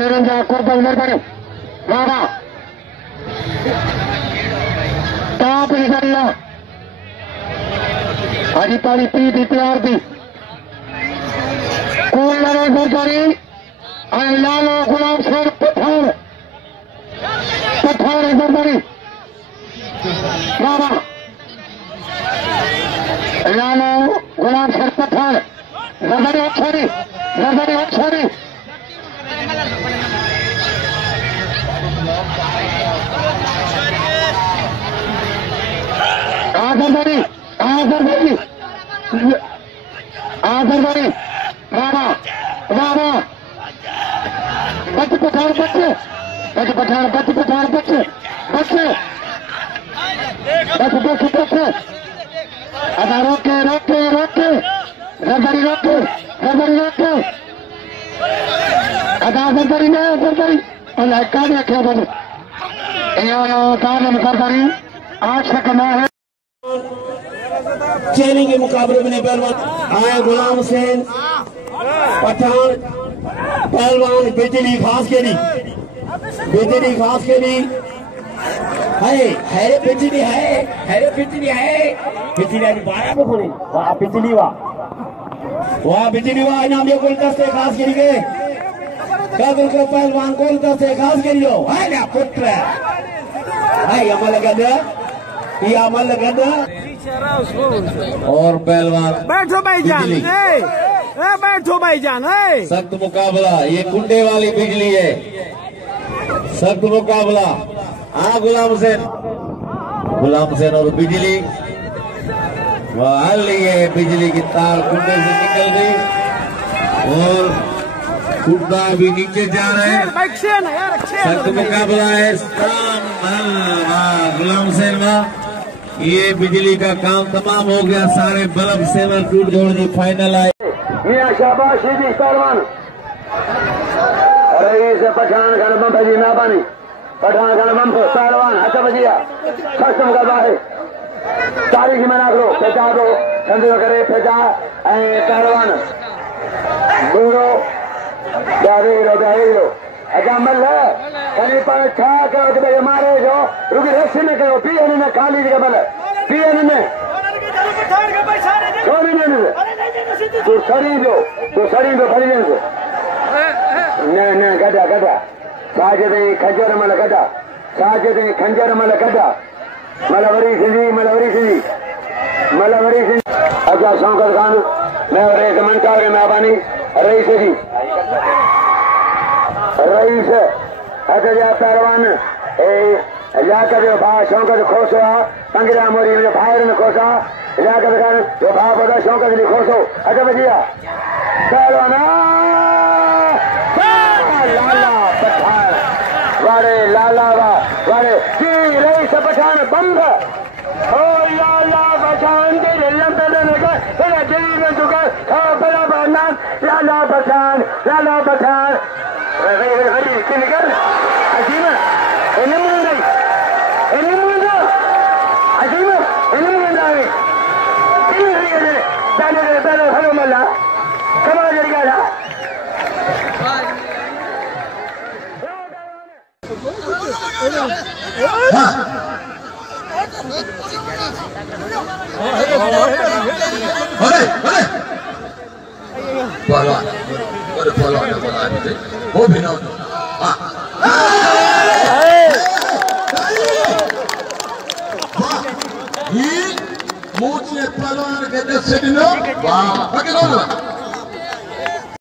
Aniranja Korban Narbani. Lava. Top is Allah. Adipali PPRB. Kullana Gurgari. And Lalo Gulam Sir Pathan. Pathan Gurgari. Lava. Lalo Gulam Sir Pathan. Nazari Achari. Nazari Achari. Azarbari, Rama, Bach Ada roke, Azarbari, Ada Azarbari, Allah काट रखे बने ये काम सरकारी आज तक ना है चैलेंज के मुकाबले में पहलवान आया गुलाम हुसैन पठान पहलवान बिजली खास के लिए है बिजली आज 12 में खोली वाह बिजली वाह इनाम ये गुलदस्ते खास के लिए काबिल को पहलवान गुलदस्ते खास के लिए है ना पुत्र है अमल गदा और पहलवान बैठो भाईजान सख्त मुकाबला ये कुंडे वाली बिजली है सख्त मुकाबला हाँ गुलाम हुसैन और बिजली वह ये बिजली की तार कुंडे से निकल गई और कुंडा भी नीचे जा रहे हैं सख्त मुकाबला है गुलाम हुसैन ये बिजली का काम तमाम हो गया सारे बल्ब सेवर टूट जोड़ जी फाइनल आए मियां शाबाश जी पहलवान रईस पठान खान बम जी मेहरबानी पठान खान बम पहलवान अच्छा बजिया कस्टम का है तारीख में ना करो फेंचा दो संदेह करे फेंचा पहलवान बूढ़ो जाहिरो अच्छा मल कहीं पर छा करो कि भाई मारे जो रुकी रस्सी में करो पीएन में खाली जगह मल पीएन में छोड़ी नहीं तू सरी जो खरीदे से न गदा साजे खंजर मल गदा साजे खंजर मल गदा मलवरी सिंधी अच्छा शौकत खान मैं रेस मंचा के मेहरबानी रईस अच्छा जा पहलवान जाकर जो भा शौकत खोसो पंगरा मोरी जो भाई ने खोसा जाकर जो भा बोला शौकत नहीं खोसो अच्छा बजिया पहलवान लाला पठान वारे रईस पठान बंद ओ लाला पठान तेरे लंबे तेरा दिल में दुका बड़ा बना लाला पठान निकल अजीमा वो भी ना पहलवान के